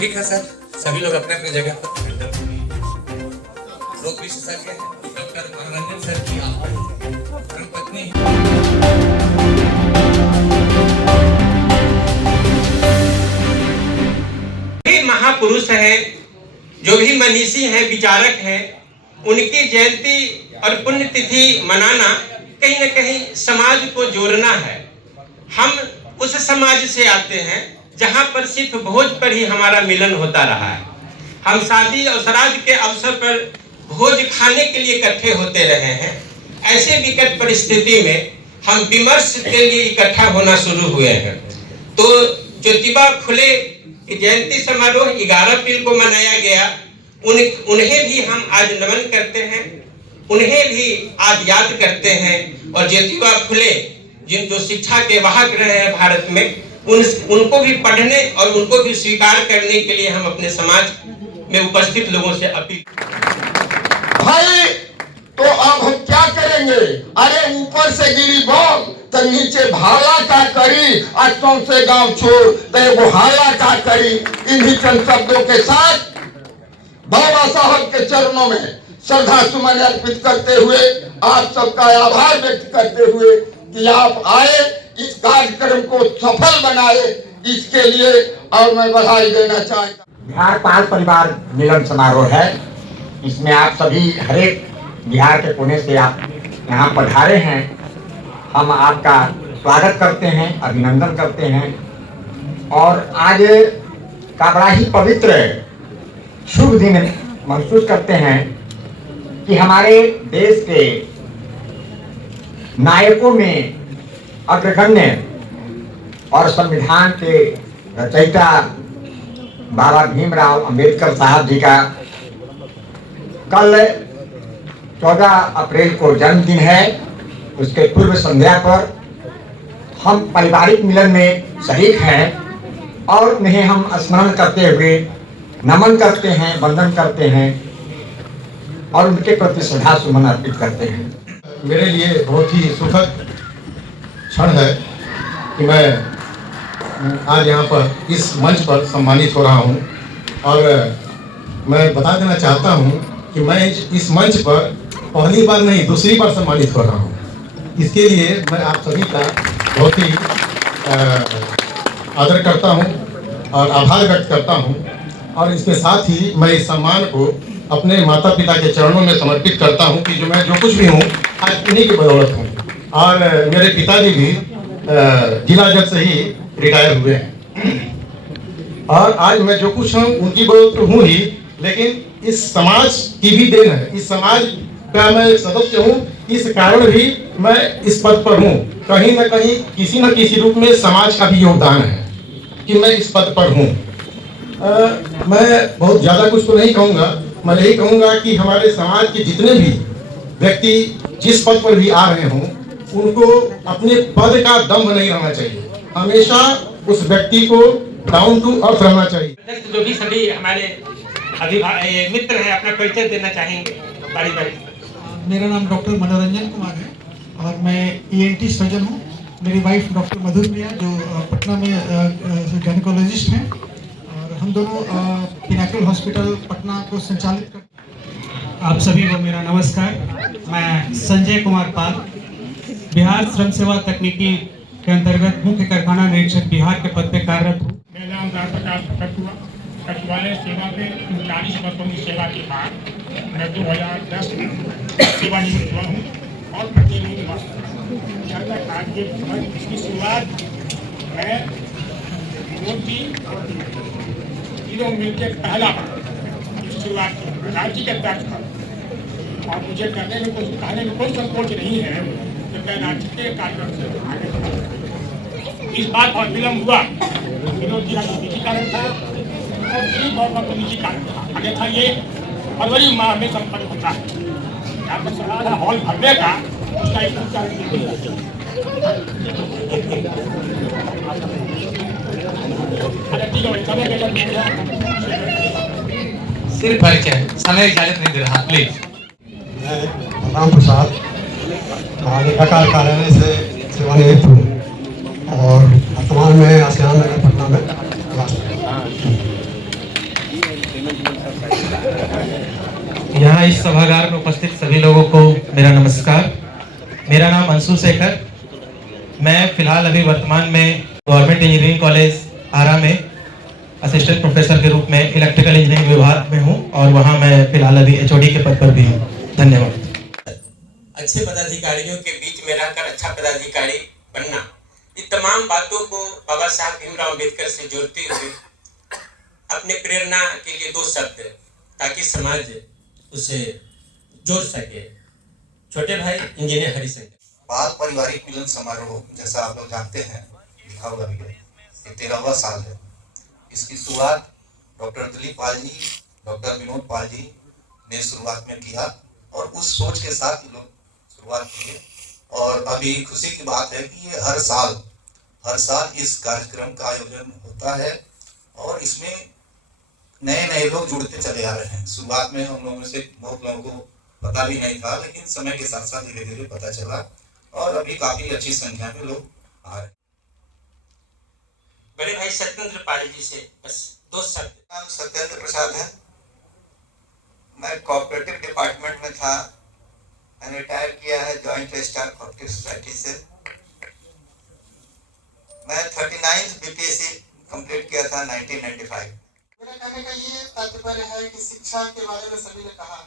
ठीक है सर, सभी लोग अपने अपने जगह पर रोग विशेषज्ञ डॉक्टर मनोरंजन सर की धर्मपत्नी महापुरुष है, जो भी मनीषी हैं, विचारक हैं, उनकी जयंती और पुण्यतिथि मनाना कहीं न कहीं समाज को जोड़ना है। हम उस समाज से आते हैं जहां पर सिर्फ भोज पर ही हमारा मिलन होता रहा है। हम शादी और श्राद्ध के अवसर पर भोज खाने के लिए इकट्ठे होते रहे हैं। ऐसे विकट परिस्थिति में हम विमर्श के लिए इकट्ठा होना शुरू हुए हैं। तो ज्योतिबा फुले जयंती समारोह 11 अप्रैल को मनाया गया। उन्हें भी हम आज नमन करते हैं, उन्हें भी आज याद करते हैं। और ज्योतिबा फुले जो शिक्षा के वाहक रहे हैं भारत में, उनको भी पढ़ने और उनको भी स्वीकार करने के लिए हम अपने समाज में उपस्थित लोगों से अपील। भाई तो अब हम क्या करेंगे? अरे ऊपर से गिरी बम तो नीचे भाला का करी, अस्तों से गांव छोड़ तो वो हाला का करी। इन्हीं चंद शब्दों के साथ बाबा साहब के चरणों में श्रद्धा सुमन अर्पित करते हुए आप सबका आभार व्यक्त करते हुए कि आप आए, इस कार्यक्रम को सफल बनाए, इसके लिए और मैं बधाई देना चाहता हूँ। बिहार पाल परिवार मिलन समारोह है। इसमें आप सभी हरेक बिहार के कोने से आप यहाँ पधारे हैं। हम आपका स्वागत करते हैं, अभिनंदन करते हैं और आज का बड़ा ही पवित्र शुभ दिन महसूस करते हैं कि हमारे देश के नायकों में अग्रगण्य और संविधान के रचयिता बाबा भीमराव अंबेडकर साहब जी का कल 14 अप्रैल को जन्मदिन है। उसके पूर्व संध्या पर हम पारिवारिक मिलन में शरीक हैं और उन्हें हम स्मरण करते हुए नमन करते हैं, वंदन करते हैं और उनके प्रति श्रद्धा सुमन अर्पित करते हैं। मेरे लिए बहुत ही सुखद क्षण है कि मैं आज यहाँ पर इस मंच पर सम्मानित हो रहा हूँ और मैं बता देना चाहता हूँ कि मैं इस मंच पर पहली बार नहीं, दूसरी बार सम्मानित हो रहा हूँ। इसके लिए मैं आप सभी का बहुत ही आदर करता हूँ और आभार व्यक्त करता हूँ और इसके साथ ही मैं इस सम्मान को अपने माता पिता के चरणों में समर्पित करता हूँ कि मैं जो कुछ भी हूँ आज उन्हीं की बदौलत हूँ। और मेरे पिताजी भी जिला जज से ही रिटायर हुए हैं और आज मैं जो कुछ हूँ उनकी बदौलत तो हूँ ही, लेकिन इस समाज की भी देन है। इस समाज का मैं सदस्य हूँ, इस कारण भी मैं इस पद पर हूँ। कहीं न कहीं किसी न किसी रूप में समाज का भी योगदान है कि मैं इस पद पर हूँ। मैं बहुत ज़्यादा कुछ तो नहीं कहूँगा, मैं यही कहूँगा कि हमारे समाज के जितने भी व्यक्ति जिस पद पर भी आ रहे हों, उनको अपने पद का दम्भ नहीं रहना चाहिए। हमेशा उस व्यक्ति को डाउन टू अर्थ रहना चाहिए। जो भी सभी हमारे मित्र हैं, अपना परिचय देना चाहेंगे बारी बारी। मेरा नाम डॉक्टर मनोरंजन कुमार है और मैं ENT सर्जन हूँ। मेरी वाइफ डॉक्टर मधुर मिया जो पटना में गायनेकोलॉजिस्ट हैं और हम दोनों पिनाकल हॉस्पिटल पटना को संचालित करते। आप सभी को मेरा नमस्कार। मैं संजय कुमार पाल बिहार श्रम सेवा तकनीकी के अंतर्गत मुख्य कारखाना निरीक्षक बिहार के पद पे कार्यरत हूँ। मेरा नाम रामप्रकाश कटुआ, सचिवालय सेवा के 39 वर्षों की सेवा के बाद मैं 2010 में सेवानिवृत्त हुआ हूँ और प्रतिनिधि निवास आज इसकी शुरुआत मैं मोदी तीनों मिलकर पहला बार शुरुआत की राज्य के तर्ज पर और मुझे कहने में कोई संकोच नहीं है कि मैं राज्य के कार्यक्रम से आगे बढ़ा। इस बात पर विलम्ब हुआ, विनोद जी का निजी कारण था और दिलीप बाबू का निजी कारण था। आगे था ये फरवरी माह में संपन्न होता है। यहाँ पर सवाल है हॉल भरने का, उसका एक कारण सिर्फ परिचय, समय इजाजत नहीं दे रहा, प्लीज। मैं राम प्रसाद लेखाकार कार्यालय से सेवानिवृत्त हूँ और वर्तमान में आसियान नगर पटना में हिमांशु शेखर। मैं फिलहाल अभी वर्तमान में गवर्नमेंट इंजीनियरिंग कॉलेज आरा में असिस्टेंट प्रोफेसर के रूप में इलेक्ट्रिकल इंजीनियरिंग विभाग में हूं और वहां मैं फिलहाल अभी एचओडी के पद पर भी हूं। धन्यवाद। अच्छे पदाधिकारियों के बीच में रहकर अच्छा पदाधिकारी बनना, ये तमाम बातों को बाबा साहब भीमराव अम्बेडकर से जोड़ते हुए अपने प्रेरणा के लिए 2 शब्द ताकि समाज उसे जोड़ सके। छोटे भाई इंजीनियर हरिशंकर। बाल पारिवारिक मिलन समारोह जैसा आप लोग जानते हैं, लिखा हुआ भी है, ये 13वां साल है। इसकी शुरुआत डॉक्टर दिलीप पाल जी, डॉक्टर विनोद पाल जी ने शुरुआत में किया और उस सोच के साथ ये लोग शुरुआत किए। और अभी खुशी की बात है कि ये हर साल इस कार्यक्रम का आयोजन होता है और इसमें नए नए लोग जुड़ते चले आ रहे हैं। शुरुआत में हम लोगों से बहुत लोगों को पता भी नहीं था, लेकिन समय के साथ साथ धीरे धीरे पता चला और अभी काफी अच्छी संख्या में लोग आ रहे हैं। बड़े भाई सत्येंद्र पाल जी से बस 2 शब्द। नाम सत्येंद्र प्रसाद है। मैं कोऑपरेटिव डिपार्टमेंट में था। मैंने रिटायर किया है जॉइंट रजिस्ट्रार कोऑपरेटिव सोसाइटी से। मैं 39th बीपीएससी कंप्लीट किया था 1995। मेरा कहने का ये तात्पर्य है कि शिक्षा के बारे में सभी ने कहा,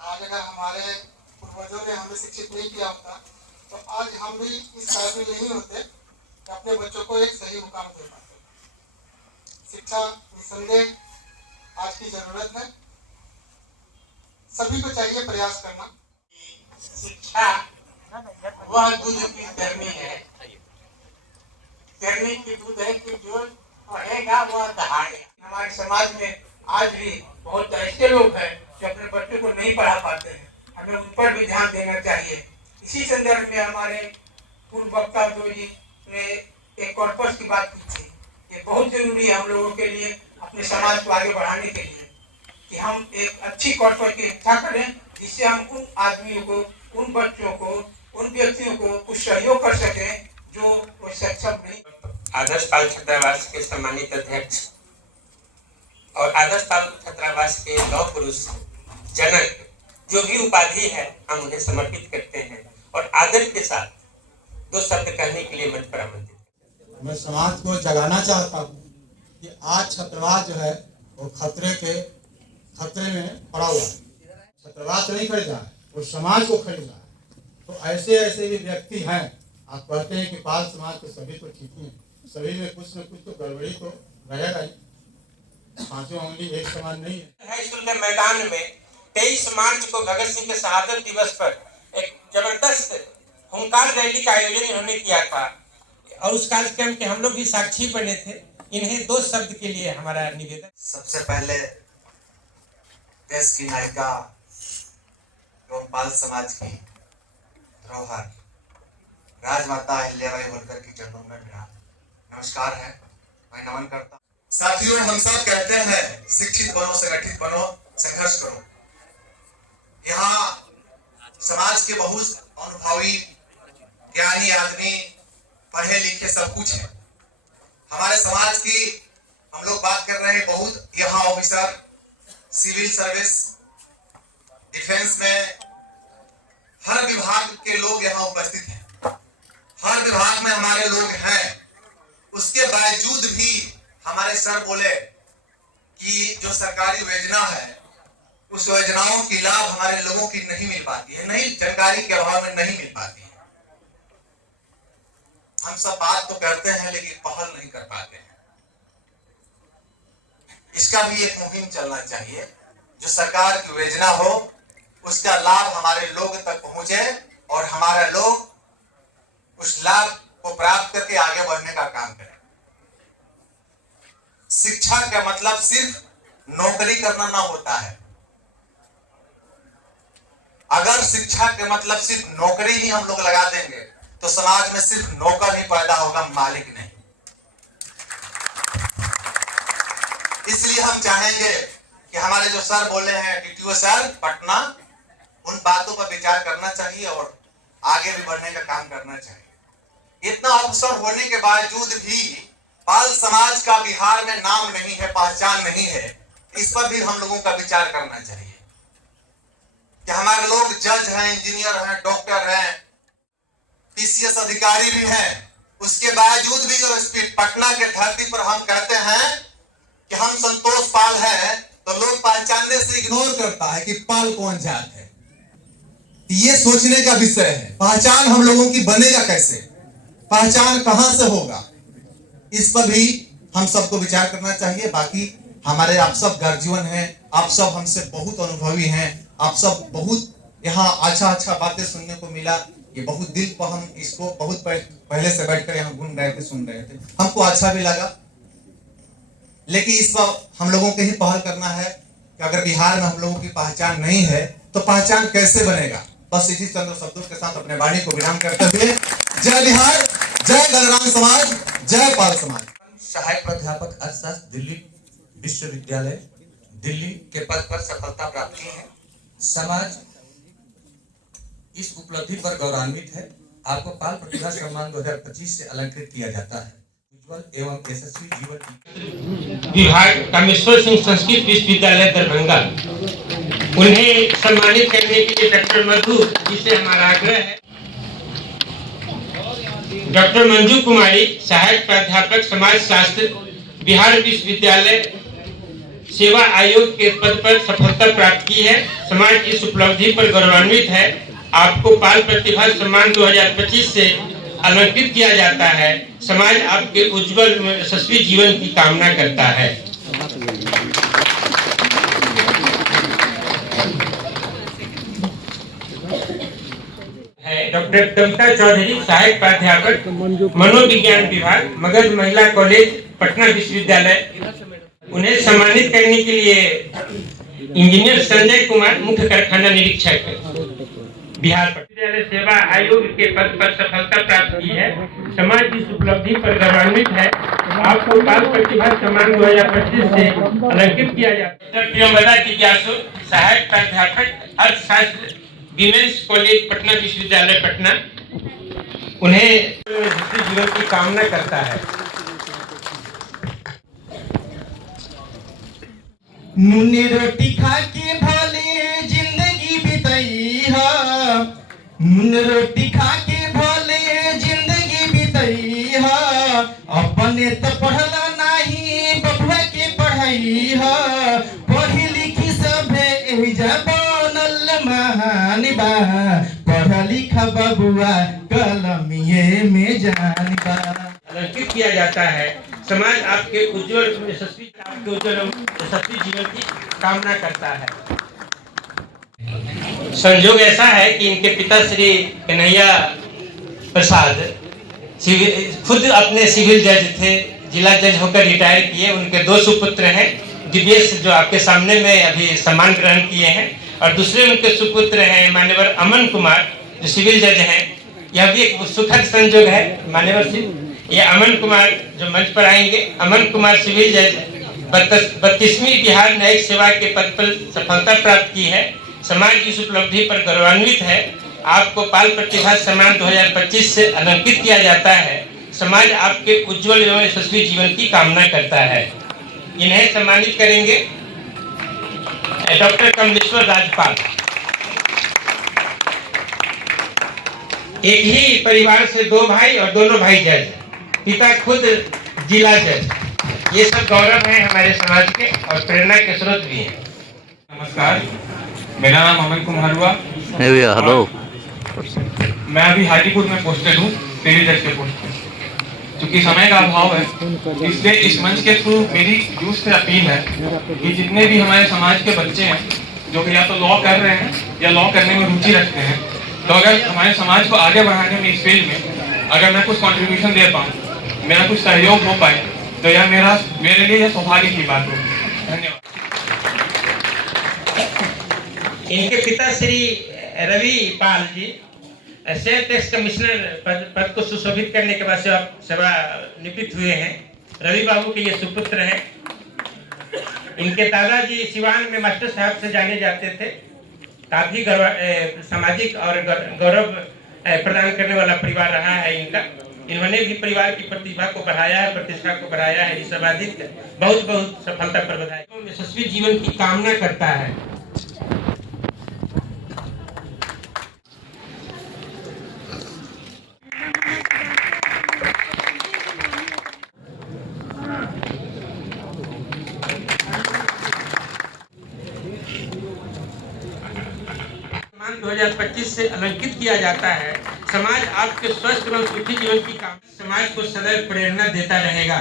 आज अगर हमारे पूर्वजों ने हमें शिक्षित नहीं किया होता तो आज हम भी इस काबिल नहीं होते कि अपने बच्चों को एक सही मुकाम दे पाते। शिक्षा निसंदेह आज की जरूरत है, सभी को चाहिए प्रयास करना। शिक्षा वह दूध की गर्मी है, गर्मी की दूध है कि जो पढ़ेगा वह दहाड़ेगा। हमारे समाज में आज भी बहुत ऐसे लोग हैं जो अपने बच्चों को नहीं पढ़ा पाते हैं, हमें उन पर भी ध्यान देना चाहिए। इसी संदर्भ में हमारे पूर्व वक्ता जी ने एक कॉर्पस की बात की थी। ये बहुत जरूरी है हम लोगों के लिए, अपने समाज को आगे बढ़ाने के लिए, कि हम एक अच्छी कॉर्पस की इच्छा करें जिससे हम उन आदमियों को, उन बच्चों को, उन व्यक्तियों को कुछ सहयोग कर सकें जो वो सक्षम नहीं। आदर्श पाल छात्रावास के सम्मानित अध्यक्ष और आदर्श पाल छात्रावास के लौह पुरुष जनक जो भी उपाधि है हम उन्हें समर्पित करते हैं और आदर के साथ 2 शब्द कहने के लिए मंच पर आमंत्रित। मैं समाज को जगाना चाहता हूँ कि आज छात्रावास जो है वो खतरे में पड़ा हुआ है। छात्रावास नहीं खरीदा है, वो समाज को खरीदा है। तो ऐसे भी व्यक्ति हैं, आप कहते हैं कि पाल समाज को सभी तो ठीक ही है, सभी में कुछ न कुछ तो गड़बड़ी तो रहेगा ही। 5 उंगली एक समान नहीं है। हाई स्कूल के मैदान में 23 मार्च को भगत सिंह के शहादत दिवस पर एक जबरदस्त हुंकार रैली का आयोजन इन्होंने किया था और उस कार्यक्रम के हम लोग भी साक्षी बने थे। इन्हें 2 शब्द के लिए हमारा निवेदन। सबसे पहले देश की नायिका एवं पाल समाज की धरोहर राजमाता अहिल्याबाई होलकर की चरणों में मेरा नमस्कार है, मैं नमन करता हूँ। साथियों, हम सब कहते हैं शिक्षित बनो, संगठित बनो, संघर्ष करो। यहाँ समाज के बहुत अनुभवी ज्ञानी आदमी, पढ़े लिखे सब कुछ है। हमारे समाज की हम लोग बात कर रहे हैं, बहुत यहाँ ऑफिसर, सिविल सर्विस, डिफेंस में हर विभाग के लोग यहाँ उपस्थित हैं। हर विभाग में हमारे लोग हैं। उसके बावजूद भी हमारे सर बोले कि जो सरकारी योजना है उस योजनाओं की लाभ हमारे लोगों की नहीं मिल पाती है, नहीं, जानकारी के अभाव में नहीं मिल पाती है। हम सब बात तो करते हैं लेकिन पहल नहीं कर पाते हैं। इसका भी एक मुहिम चलना चाहिए, जो सरकार की योजना हो उसका लाभ हमारे लोग तक पहुंचे और हमारे लोग उस लाभ को प्राप्त करके आगे बढ़ने का काम करें। शिक्षा का मतलब सिर्फ नौकरी करना ना होता है। अगर शिक्षा के मतलब सिर्फ नौकरी ही हम लोग लगा देंगे तो समाज में सिर्फ नौकर ही पैदा होगा, मालिक नहीं। इसलिए हम चाहेंगे कि हमारे जो सर बोले हैं डीटीओ सर पटना, उन बातों पर विचार करना चाहिए और आगे भी बढ़ने का काम करना चाहिए। इतना अवसर होने के बावजूद भी पाल समाज का बिहार में नाम नहीं है, पहचान नहीं है, इस पर भी हम लोगों का विचार करना चाहिए। कि हमारे लोग जज हैं, इंजीनियर हैं, डॉक्टर हैं, पीसीएस अधिकारी भी हैं, उसके बावजूद भी जो पटना के धरती पर हम कहते हैं कि हम संतोष पाल हैं, तो लोग पहचानने से इग्नोर करता है कि पाल कौन जात है। ये सोचने का विषय है। पहचान हम लोगों की बनेगा कैसे, पहचान कहां से होगा, इस पर भी हम सबको विचार करना चाहिए। बाकी हमारे आप सब गार्जियन हैं, आप सब हमसे बहुत अनुभवी हैं, आप सब बहुत यहाँ अच्छा बातें सुनने को मिला। ये बहुत दिल पर हम इसको बहुत पहले से बैठकर यहाँ घूम रहे थे, सुन रहे थे, हमको अच्छा भी लगा। लेकिन इस पर हम लोगों को ही पहल करना है कि अगर बिहार में हम लोगों की पहचान नहीं है तो पहचान कैसे बनेगा। बस इसी चंद शब्दों के साथ अपने वाणी को विराम करते हुए जय बिहार, जय बलराम समाज, जय पाल समाज। सहायक प्राध्यापक अर्थशास्त्र दिल्ली विश्वविद्यालय दिल्ली के पद पर सफलता प्राप्त की है। समाज इस उपलब्धि पर गौरवान्वित है। आपको पाल प्रतिभा सम्मान 2025 से अलंकृत किया जाता है। उज्ज्वल एवं यशस्वी जीवन विभाग कामेश्वर सिंह संस्कृत विश्वविद्यालय दरभंगा, उन्हें सम्मानित करने के लिए डॉक्टर मधु जी से हमारा आग्रह है। डॉक्टर मंजू कुमारी सहायक प्राध्यापक समाज शास्त्र बिहार विश्वविद्यालय सेवा आयोग के पद पर सफलता प्राप्त की है। समाज इस उपलब्धि पर गौरवान्वित है। आपको पाल प्रतिभा सम्मान 2025 से अलंकृत किया जाता है। समाज आपके उज्जवल यशस्वी जीवन की कामना करता है। डॉक्टर कविता चौधरी सहायक प्राध्यापक मनोविज्ञान विभाग मगध महिला कॉलेज पटना विश्वविद्यालय, उन्हें सम्मानित करने के लिए इंजीनियर संजय कुमार मुख्य कारखाना निरीक्षक बिहार विश्वविद्यालय सेवा आयोग के पद पर सफलता प्राप्त की है। समाज इस उपलब्धि पर गौरवान्वित है। आपको बाल प्रतिभा सम्मान 2025 से अलंकृत किया जाता है। प्रियंवदा जिज्ञासु सहायक प्राध्यापक अर्थशास्त्र विमेंस कॉलेज पटना विश्वविद्यालय पटना, उन्हें जीवन की कामना करता है। नूनी रोटी खा के भले जिंदगी बिताई है, नून रोटी खा के भले जिंदगी बिताई है। अपने तो पढ़ला नहीं बबुआ के पढ़ाई है, पढ़ी लिखी सभे बनल महान बा, पढ़ा लिखा बबुआ कलमिए में जान बा। अलंकृत किया जाता है। समाज आपके उज्जवल यशस्वी जीवन की कामना करता है। संयोग ऐसा है कि इनके पिता श्री कन्हैया प्रसाद खुद अपने सिविल जज थे, जिला जज होकर रिटायर किए। उनके 2 सुपुत्र हैं, दिव्येश जो आपके सामने में अभी सम्मान ग्रहण किए हैं, और दूसरे उनके सुपुत्र हैं मान्यवर अमन कुमार जो सिविल जज हैं। यह भी एक सुखद संयोग है मान्यवर सिंह। ये अमन कुमार जो मंच पर आएंगे। अमन कुमार सिविल जज 32वीं बिहार न्यायिक सेवा के पद पर सफलता प्राप्त की है। समाज इस उपलब्धि पर गौरवान्वित है। आपको पाल प्रतिभा सम्मान 2025 से अलंकृत किया जाता है। समाज आपके उज्जवल एवं यशस्वी जीवन की कामना करता है। इन्हें सम्मानित करेंगे डॉक्टर कमलेश्वर राजपाल। एक ही परिवार से 2 भाई और दोनों भाई जज, पिता खुद जिला जज। ये सब गौरव है हमारे समाज के और प्रेरणा के स्रोत भी हैं। नमस्कार, मेरा नाम अमन कुमार हुआ। हेलो। मैं अभी हाजीपुर में पोस्टेड हूँ, सिविल जज के पोस्ट पे। क्योंकि समय का अभाव है, इसलिए इस मंच के थ्रू मेरी यूथ से अपील है कि जितने भी हमारे समाज के बच्चे हैं जो कि या तो लॉ कर रहे हैं या लॉ करने में रुचि रखते हैं, तो अगर हमारे समाज को आगे बढ़ाने में इस फील्ड में अगर मैं कुछ कंट्रीब्यूशन दे पाऊँ, मेरा कुछ सहयोग हो पाए, तो यह मेरे लिए यह सौभाग्य की बात होगी। धन्यवाद। इनके पिता Shri Ravi Pal ji sale tax commissioner पद को सुशोभित करने के बाद सेवा निवृत्त हुए हैं। रवि बाबू के ये सुपुत्र हैं। इनके दादाजी सिवान में मास्टर साहब से जाने जाते थे। काफी सामाजिक और गौरव प्रदान करने वाला परिवार रहा है इनका। इन्होंने भी परिवार की प्रतिभा को बढ़ाया है, प्रतिष्ठा को बढ़ाया है। इस आदित्य बहुत बहुत सफलता पर बधाई। यशस्वी जीवन की कामना करता है। 2025 से अलंकित किया जाता है। समाज आपके स्वस्थ एवं सुखी जीवन की कामना समाज को सदैव प्रेरणा देता रहेगा।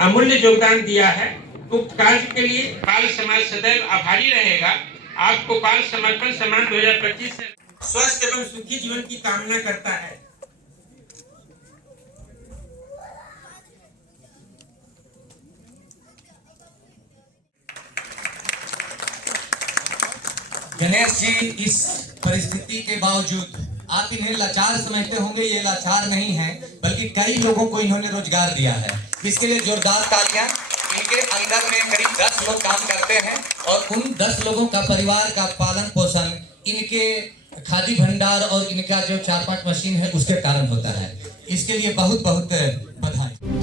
अमूल्य योगदान दिया है, उक्त कार्य के लिए बाल समाज सदैव आभारी रहेगा। आपको बाल समर्पण सम्मान 2025 से स्वस्थ एवं सुखी जीवन की कामना करता है। गणेश जी, इस परिस्थिति के बावजूद आप इन्हें लाचार समझते होंगे, ये लाचार नहीं है, बल्कि कई लोगों को इन्होंने रोजगार दिया है। इसके लिए जोरदार तालियां। इनके अंदर में करीब 10 लोग काम करते हैं और उन 10 लोगों का परिवार का पालन पोषण इनके खादी भंडार और इनका जो 4-5 मशीन है उसके कारण होता है। इसके लिए बहुत बहुत बधाई।